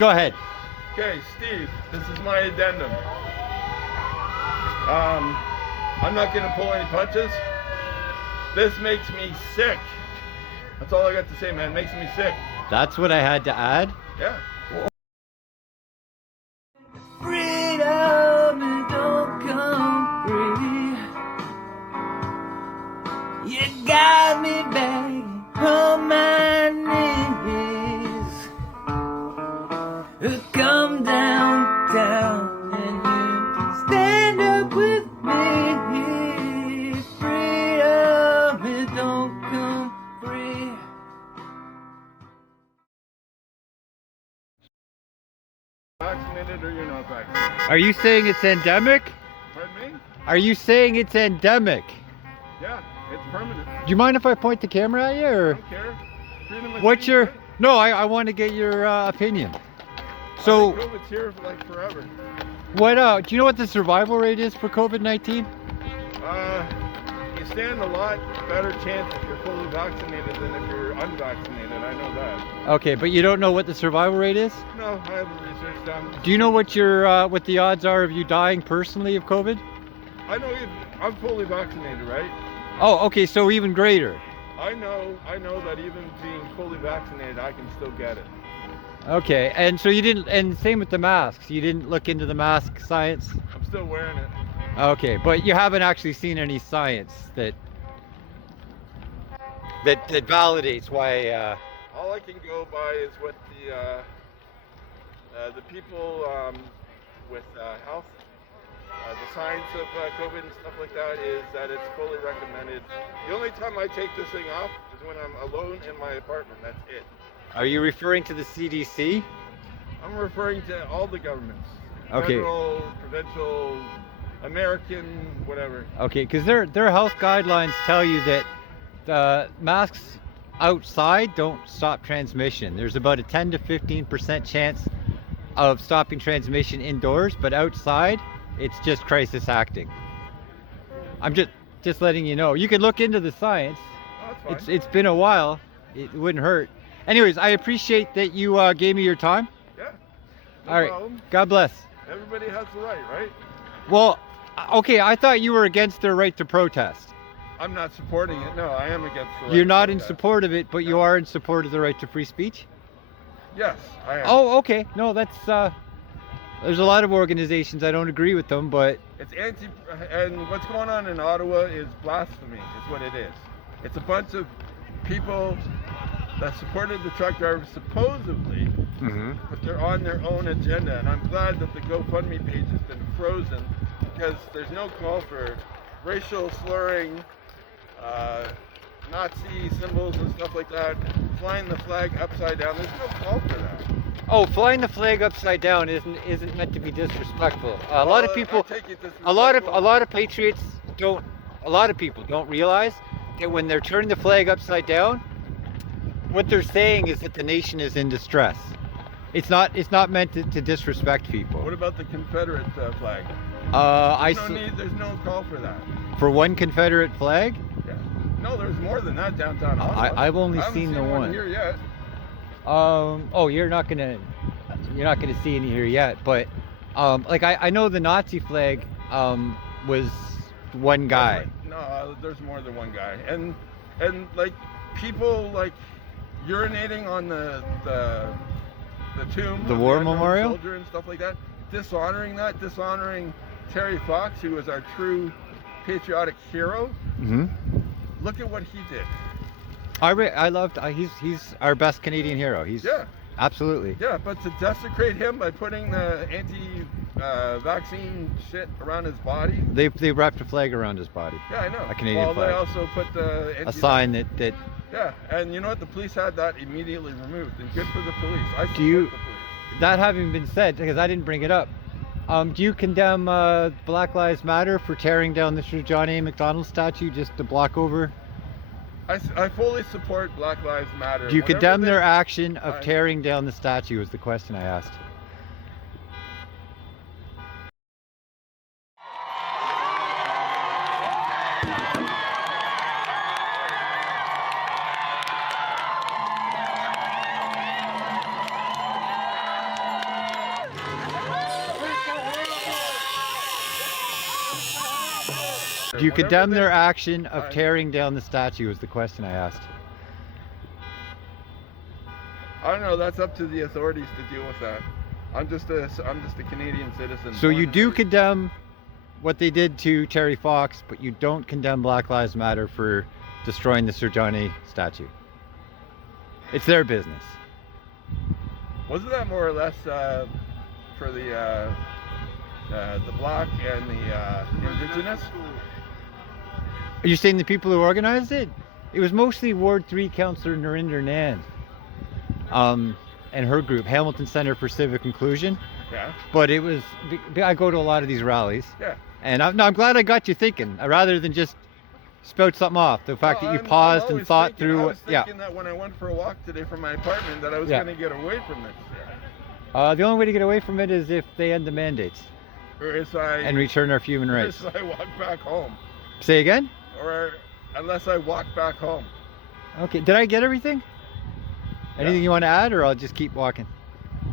Go ahead. Okay, Steve, this is my addendum. I'm not going to pull any punches. This makes me sick. That's all I got to say, man. It makes me sick. That's what I had to add. Yeah. Freedom, it don't come free. You got me begging on my knees. Come down and you can stand up with me. Freedom, it don't come free. Vaccinated or you're not vaccinated? Are you saying it's endemic? Pardon me? Are you saying it's endemic? Yeah, it's permanent. Do you mind if I point the camera at you, I or don't care. Freedom of what's speech, your? right? No, I want to get your opinion. I So, think COVID's here for like forever. what? Do you know what the survival rate is for COVID-19? You stand a lot better chance if you're fully vaccinated than if you're unvaccinated. I know that. Okay, but you don't know what the survival rate is? No, I haven't researched done. Do you know what your what the odds are of you dying personally of COVID? I know I'm fully vaccinated, right? Oh, okay, so even greater. I know that even being fully vaccinated, I can still get it. Okay, and so you didn't, and same with the masks. You didn't look into the mask science. I'm still wearing it. Okay, but you haven't actually seen any science that validates why. All I can go by is what the people with health, the science of COVID and stuff like that is that it's fully recommended. The only time I take this thing off is when I'm alone in my apartment. That's it. Are you referring to the CDC? I'm referring to all the governments. Okay. Federal, provincial, American, whatever. Okay, because their health guidelines tell you that masks outside don't stop transmission. There's about a 10 to 15% chance of stopping transmission indoors, but outside, it's just crisis acting. I'm just letting you know. You can look into the science. Oh, that's fine. It's been a while. It wouldn't hurt. Anyways, I appreciate that you gave me your time. Yeah. No All right. problem. God bless. Everybody has the right, right? Well, okay, I thought you were against their right to protest. I'm not supporting it. No, I am against the right You're to not in protest. support of it, but you No. are in support of the right to free speech? Yes, I am. Oh, okay. No, that's there's a lot of organizations I don't agree with them, but It's and what's going on in Ottawa is blasphemy, is what it is. It's a bunch of people that supported the truck drivers supposedly, but they're on their own agenda. And I'm glad that the GoFundMe page has been frozen because there's no call for racial slurring, Nazi symbols and stuff like that, flying the flag upside down. There's no call for that. oh, flying the flag upside down isn't meant to be disrespectful. A lot of people, I take it a lot of patriots don't. A lot of people don't realize that when they're turning the flag upside down, what they're saying is that the nation is in distress. It's not meant to disrespect people. What about the Confederate flag? There's no call for that. For one Confederate flag, Yeah. No, there's more than that downtown Ottawa. I've only I haven't seen the one. here yet. oh, you're not gonna see any here yet, but like I know the Nazi flag was one guy. No, there's more than one guy, and like people like urinating on the tomb, The of war unknown memorial? soldier and stuff like that, dishonoring Terry Fox, who was our true patriotic hero. Look at what he did. I loved. He's our best Canadian hero. He's Yeah. absolutely. Yeah, but to desecrate him by putting the anti-vaccine shit around his body. They wrapped a flag around his body, Yeah, I know. A Canadian flag. They also put the a sign that Yeah, and you know what? The police had that immediately removed, and good for the police. I support you- the police. that having been said, because I didn't bring it up, do you condemn Black Lives Matter for tearing down the Sir John A. Macdonald statue just to block over? I fully support Black Lives Matter. Do you Whatever condemn they- their action of I- tearing down the statue? Was the question I asked. Do you Whatever condemn they- their action of I- tearing down the statue? Was the question I asked. I don't know. That's up to the authorities to deal with that. I'm just a Canadian citizen. So born you and do raised- condemn what they did to Terry Fox, but you don't condemn Black Lives Matter for destroying the Sir John A. statue. It's their business. Wasn't that more or less for the Black and the Indigenous? Are you saying the people who organized it? It was mostly Ward 3 Councillor Narinder Nand and her group, Hamilton Center for Civic Inclusion. Yeah. But it was, I go to a lot of these rallies. Yeah. And I'm glad I got you thinking, rather than just spout something off. The fact that you paused and always thought thinking, through I what, was thinking that when I went for a walk today from my apartment that I was Yeah. going to get away from this. the only way to get away from it is if they end the mandates Or as I and return our human rights. Unless I walk back home. Say again? Or unless I walk back home. Okay, did I get everything? Yeah. Anything you want to add, or I'll just keep walking?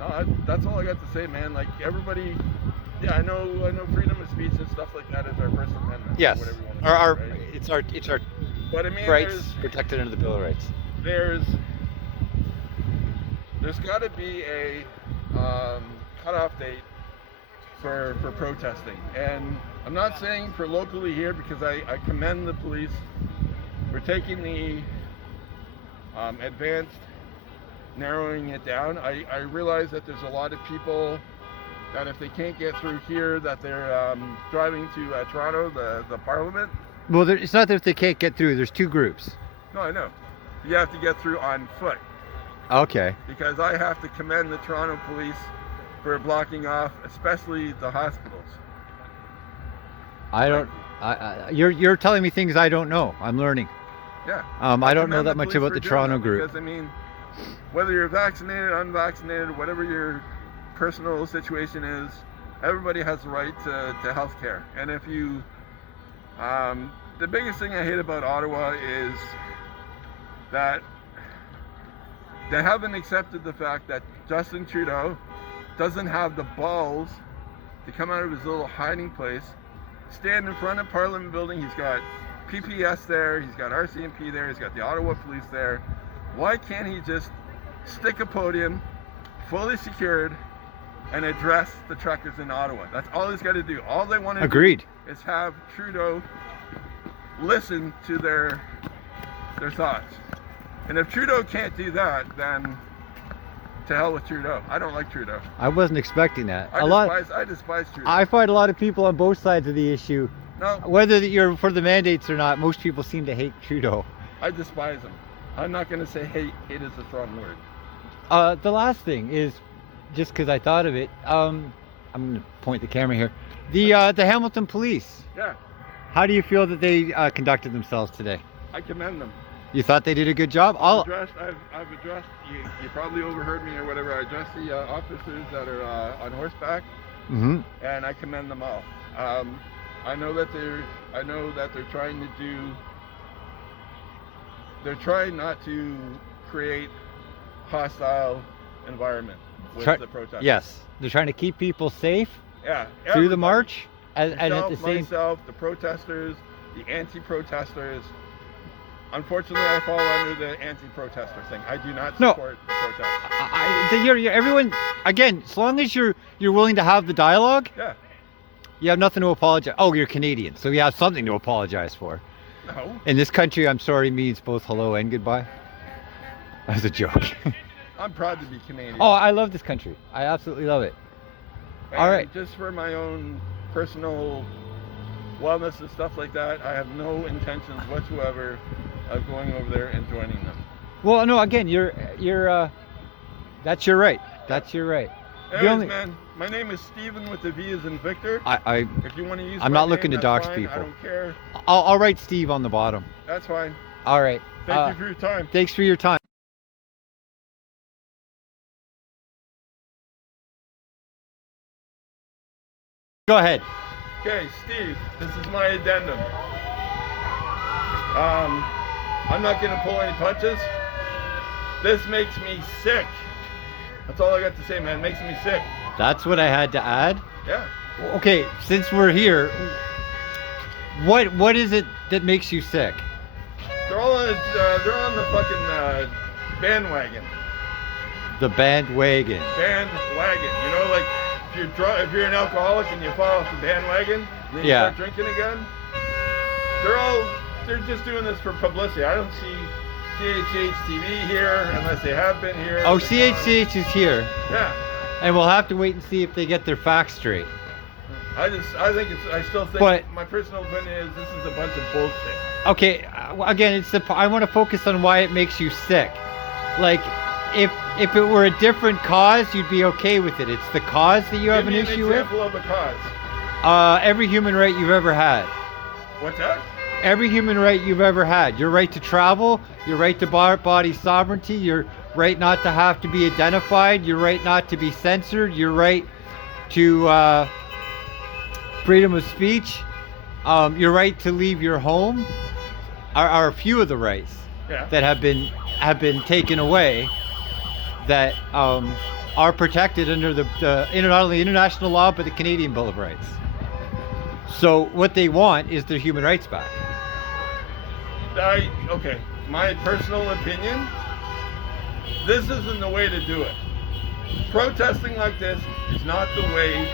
No, that's all I got to say, man. Like everybody, yeah, I know freedom of speech and stuff like that is our First Amendment. Yes, Or whatever you want to our say, right? it's our But I mean, rights protected under the Bill of Rights. there's got to be a cutoff date for protesting, and I'm not saying for locally here because I commend the police for taking the advanced narrowing it down. I realize that there's a lot of people that if they can't get through here that they're driving to Toronto, the Parliament. Well, it's not that they can't get through. There's two groups. No, I know. You have to get through on foot. Okay. Because I have to commend the Toronto police for blocking off, especially the hospitals. I don't. You're telling me things I don't know. I'm learning. Yeah. I don't know commend that much police about for the doing Toronto that group. Because I mean, whether you're vaccinated, unvaccinated, whatever your personal situation is, everybody has the right to health care. And if you, the biggest thing I hate about Ottawa is that they haven't accepted the fact that Justin Trudeau doesn't have the balls to come out of his little hiding place, stand in front of Parliament building. He's got PPS there, he's got RCMP there, he's got the Ottawa police there. Why can't he just stick a podium, fully secured, and address the truckers in Ottawa? That's all he's got to do. All they want to Agreed. do is have Trudeau listen to their thoughts. And if Trudeau can't do that, then to hell with Trudeau. I don't like Trudeau. I wasn't expecting that. I despise Trudeau. I find a lot of people on both sides of the issue. No, Whether that you're for the mandates or not, most people seem to hate Trudeau. I despise him. I'm not going to say hate. Hate is a strong word. The last thing is, just because I thought of it, I'm going to point the camera here. The Hamilton police. Yeah, How do you feel that they conducted themselves today? I commend them. You thought they did a good job? I've addressed, you probably overheard me or whatever, I addressed the officers that are on horseback, Mm-hmm. and I commend them all. I know that they're trying to do, they're trying not to create hostile environment with the protest. Yes, they're trying to keep people safe Yeah. through the everybody. march, and at the same. Myself, the protesters, the anti-protesters. Unfortunately, I fall under the anti-protester thing. I do not No. support the protest. You're everyone again. As long as you're willing to have the dialogue, Yeah. you have nothing to apologize. Oh, you're Canadian, so you have something to apologize for. No. In this country, I'm sorry means both hello and goodbye. That's a joke. I'm proud to be Canadian. Oh, I love this country. I absolutely love it. And all right. Just for my own personal wellness and stuff like that, I have no intentions whatsoever of going over there and joining them. Well, no, again, you're that's your right. That's your right. Anyways, man, my name is Steven with the V as in Victor. I If you want to use I'm my not looking name, to that's dox fine. people. I don't care. I'll write Steve on the bottom. That's fine. All right. Thank you for your time. Thanks for your time. Go ahead. Okay, Steve, this is my addendum. I'm not gonna pull any punches. This makes me sick. That's all I got to say, man. It makes me sick. That's what I had to add. Yeah. Okay, since we're here, What is it that makes you sick? They're on the fucking bandwagon. The bandwagon. Bandwagon. You know, like if you're an alcoholic and you fall off the bandwagon, and then you Yeah. start drinking again. They're just doing this for publicity. I don't see CHH TV here unless they have been here. Oh, CHCH is here, Yeah. and we'll have to wait and see if they get their facts straight. I still think, But- my personal opinion is this is a bunch of bullshit. Okay, again, I want to focus on why it makes you sick. Like, if it were a different cause, you'd be okay with it. It's the cause that you have an issue with. Give me an example of a cause. Every human right you've ever had. What's that? Every human right you've ever had. Your right to travel, your right to body sovereignty, your right not to have to be identified, your right not to be censored, your right to freedom of speech, your right to leave your home are a few of the rights Yeah. that have been taken away that are protected under not only international law but the Canadian Bill of Rights. So what they want is their human rights back. Okay, my personal opinion, this isn't the way to do it. Protesting like this is not the way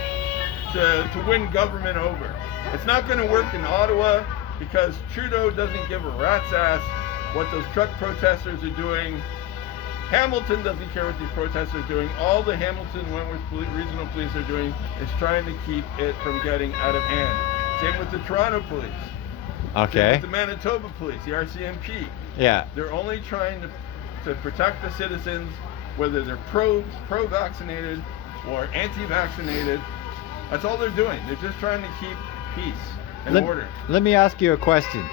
to win government over. It's not going to work in Ottawa because Trudeau doesn't give a rat's ass what those truck protesters are doing. Hamilton doesn't care what these protesters are doing. All the Hamilton Wentworth Regional Police are doing is trying to keep it from getting out of hand. Same with the Toronto Police. Same Okay. with the Manitoba Police, the RCMP. Yeah. They're only trying to protect the citizens, whether they're pro-vaccinated or anti-vaccinated. That's all they're doing. They're just trying to keep peace and order. Let me ask you a question.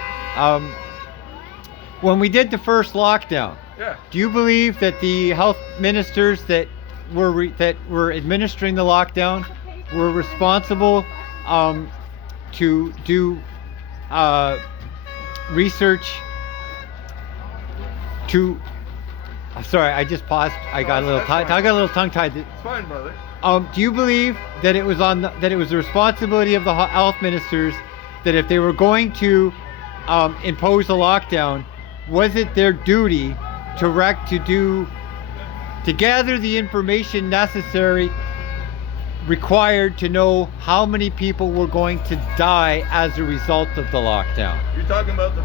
When we did the first lockdown, Yeah. do you believe that the health ministers that were administering the lockdown were responsible to do research to? Sorry, I just paused. I got a little That's fine. I got a little tongue tied. It's fine, brother. Do you believe that it was the responsibility of the health ministers that if they were going to impose a lockdown, was it their duty to gather the information necessary required to know how many people were going to die as a result of the lockdown? You're talking about the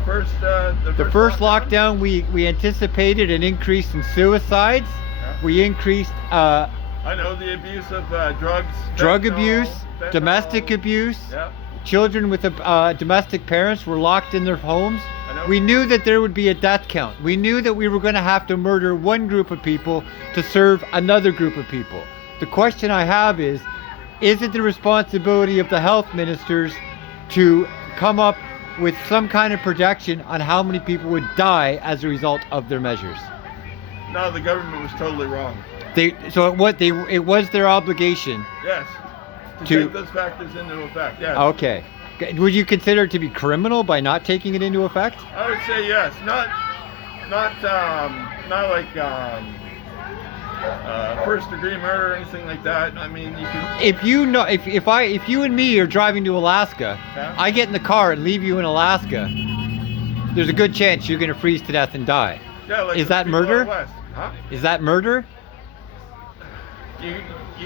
first lockdown, we anticipated an increase in suicides. Yeah. We increased I know the abuse of drugs. drug fentanyl, abuse, fentanyl. domestic abuse. Yeah. Children with domestic parents were locked in their homes. I know. We knew that there would be a death count. We knew that we were going to have to murder one group of people to serve another group of people. The question I have is it the responsibility of the health ministers to come up with some kind of projection on how many people would die as a result of their measures? No, the government was totally wrong. It was their obligation. Yes. To take those factors into effect. Yes. Okay. Would you consider it to be criminal by not taking it into effect? I would say yes. Not like first degree murder or anything like that. I mean, you can. If you and me are driving to Alaska, Yeah. I get in the car and leave you in Alaska, there's a good chance you're going to freeze to death and die. Yeah, like Is the that people out murder? West. Huh? Is that murder? You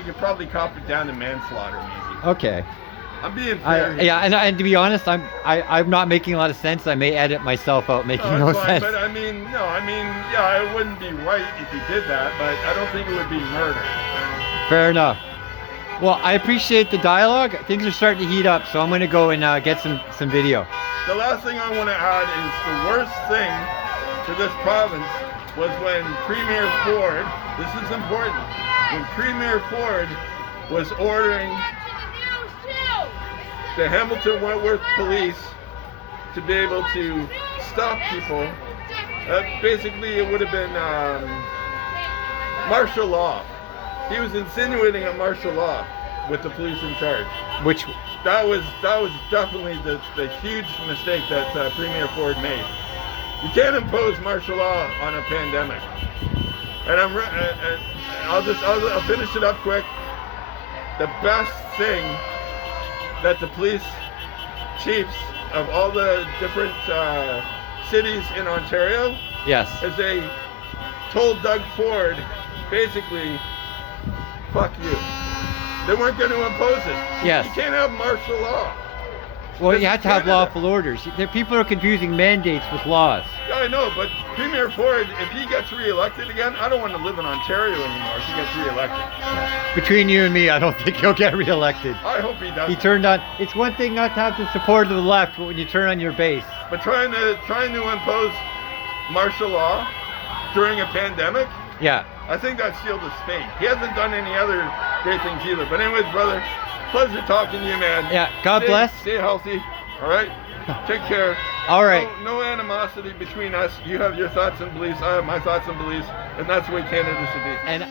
could probably cop it down to manslaughter, maybe. Okay. I'm being fair. Yeah, and to be honest, I'm not making a lot of sense. I may edit myself out making no it's fine, sense. But yeah, it wouldn't be right if you did that, but I don't think it would be murder. Fair enough. Well, I appreciate the dialogue. Things are starting to heat up, so I'm going to go and get some video. The last thing I want to add is the worst thing to this province was when Premier Ford, this is important, when Premier Ford was ordering the Hamilton Wentworth Police to be able to stop people. Basically, it would have been martial law. He was insinuating a martial law with the police in charge. Which That was definitely the huge mistake that Premier Ford made. You can't impose martial law on a pandemic. And I'll finish it up quick. The best thing that the police chiefs of all the different cities in Ontario Yes. is they told Doug Ford, basically, fuck you. They weren't going to impose it. Yes. You can't have martial law. Well, This you is have to have Canada. lawful orders. People are confusing mandates with laws. Yeah, I know, but Premier Ford, if he gets re-elected again, I don't want to live in Ontario anymore if he gets re-elected. Between you and me, I don't think he'll get reelected. I hope he does. He turned on. It's one thing not to have the support of the left, but when you turn on your base. But trying to impose martial law during a pandemic, Yeah. I think that's sealed his fate. He hasn't done any other great things either. But anyways, brother, pleasure talking to you, man. Yeah. God bless. Stay healthy. All right. Take care. All right. No animosity between us. You have your thoughts and beliefs. I have my thoughts and beliefs, and that's the way Canada should be. And